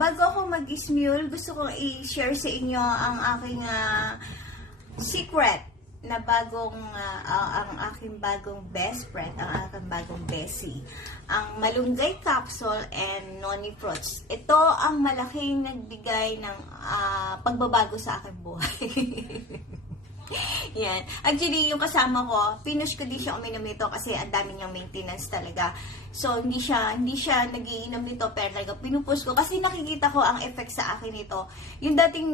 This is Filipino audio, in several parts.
Bago ako mag-smule, gusto kong i-share sa inyo ang aking secret na ang aking bagong best friend, ang aking bagong bestie, ang malunggay capsule and noni fruits. Ito ang malaking nagbigay ng pagbabago sa aking buhay. Yan. Actually, yung kasama ko, finish ko din siya uminom nito kasi ang dami niyang maintenance talaga. So, hindi siya nagiinom nito, pero talaga pinupush ko kasi nakikita ko ang effect sa akin nito. Yung dating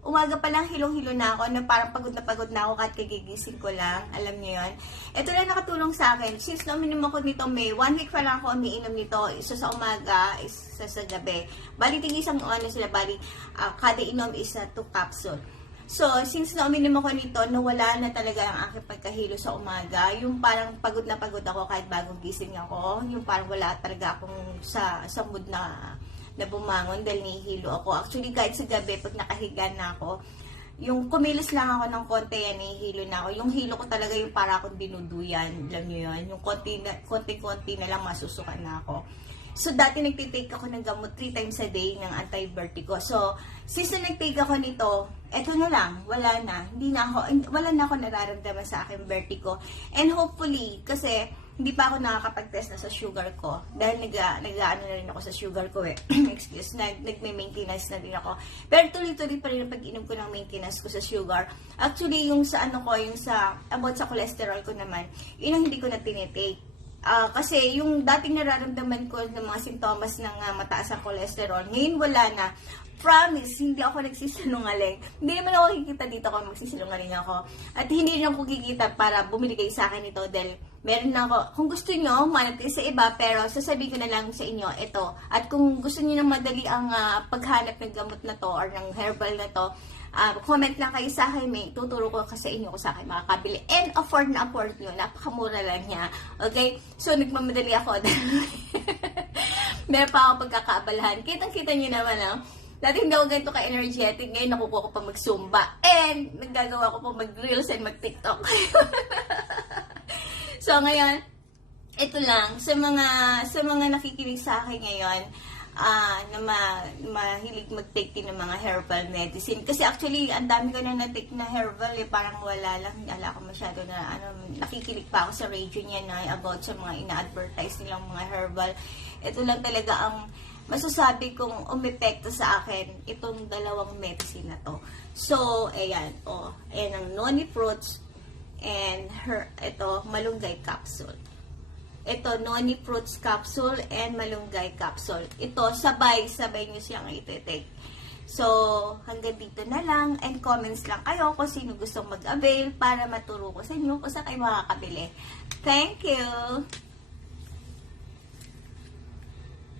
umaga pa lang hilong-hilo na ako, na parang pagod na ako kahit kagigising ko lang. Alam niyo yun? Ito lang nakatulong sa akin. Since na uminom ako nito, may 1 week pa lang ako umiinom nito. Isa sa umaga, isa sa gabi. Bali, tigisang sila. Bali, kada inom is 2 capsule. So, since na uminom ako nito, nawala na talaga ang aking pagkahilo sa umaga. Yung parang pagod na pagod ako kahit bagong gising ako. Yung parang wala talaga akong sa mood na bumangon dahil nihilo ako. Actually, kahit sa gabi, pag nakahiga na ako, yung kumilos lang ako ng konti, yan, nihilo na ako. Yung hilo ko talaga yung para akong dinuduyan. Alam nyo yun? Yung konti-konti na lang masusukan na ako. So, dati nagtitake ako ng gamot 3 times a day ng anti-vertigo. So, since na nagtake ako nito, eto na lang, wala na ako nararamdaman sa aking vertigo. And hopefully, kasi hindi pa ako nakakapag-test na sa sugar ko. Dahil nag-ano na rin ako sa sugar ko eh. Excuse, nagme-maintenance na din ako. Pero tuloy-tuloy pa rin ang pag-inom ko ng maintenance ko sa sugar. Actually, yung sa yung about sa cholesterol ko naman, yun ang hindi ko na tinitake. Kasi yung dating nararamdaman ko ng mga sintomas ng mataas ang cholesterol, ngayon wala na. Promise, hindi ako nagsisinungaling. Hindi naman ako kikita dito kung magsisinungaling ako. At hindi rin ako kikita para bumili kayo sa akin ito dahil meron na ako. Kung gusto nyo, manatili sa iba, pero sasabihin ko na lang sa inyo ito. At kung gusto nyo na madali ang paghanap ng gamot na to or ng herbal na to, comment lang kayo sa akin, may tuturo ko sa inyo kung sa akin makakabili. And afford nyo, napakamura lang niya. Okay? So, nagmamadali ako. Meron pa ako pagkakaabalahan. Kitang-kita nyo naman, dati hindi ako ganito ka-energetic. Ngayon, nakukuha ko pa mag-zumba. And, naggagawa ko pa mag-reels and mag-tiktok. So, ngayon, ito lang. Sa mga nakikinig sa akin ngayon, na mahilig mag-take din ng mga herbal medicine. Kasi actually, ang dami ko na na-take na herbal parang wala lang. Hindi ko masyado na, nakikinig pa ako sa radio niya na about sa mga ina-advertise nilang mga herbal. Ito lang talaga ang masasabi kong umepekto sa akin itong dalawang medicine na to. So, ayan, ayan ang noni fruits and ito, malunggay capsule. Ito, noni fruits capsule and malunggay capsule. Ito, sabay nyo siyang iti-take. So, hanggang dito na lang. And comments lang kayo kung sino gustong mag-avail para maturo ko sa inyo kung saan kayo makakabili. Thank you!